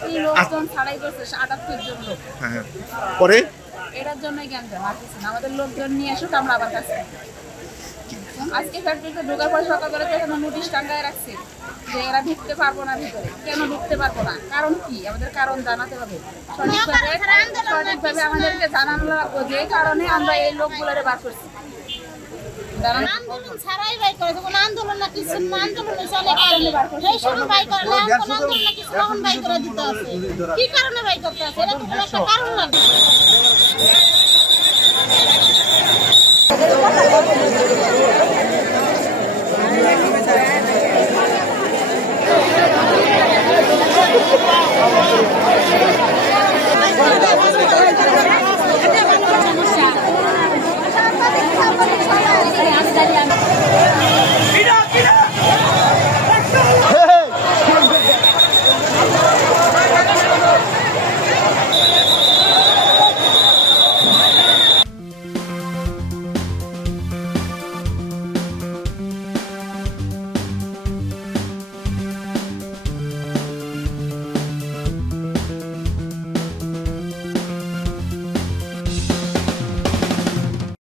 কি লোকজন ছাড়াই করছে 78 জন লোক। হ্যাঁ পরে এটার জন্যই জ্ঞান দেয় আমাদের লোকজন নিয়ে আসুক আমরা আবার কাছে। আজকে ফ্যাক্টরিতে ঢোকার পর সকালবেলা এখানে নোটিশ টাঙ্গায় রাখছে যে এরা ঢুকতে পারবো না ভিতরে। কেন ঢুকতে পারবো না, কারণ কি আমাদের কারণ জানাতে হবে সঠিকভাবে আমাদেরকে জানানো লাগবে যে কারণে আমরা এই লোকগুলোরে বার করছি। আন্দোলন ছাড়াই বাই করে যখন আন্দোলন না কিছু আন্দোলনে চলে কারণে বার করে এই সময় বাই করে না আন্দোলন না কিছু তখন বাই করে দিতে আছে। কি কারণে বাই করতে আছে এটা তো কোনো একটা কারণ লাগে। Thank you.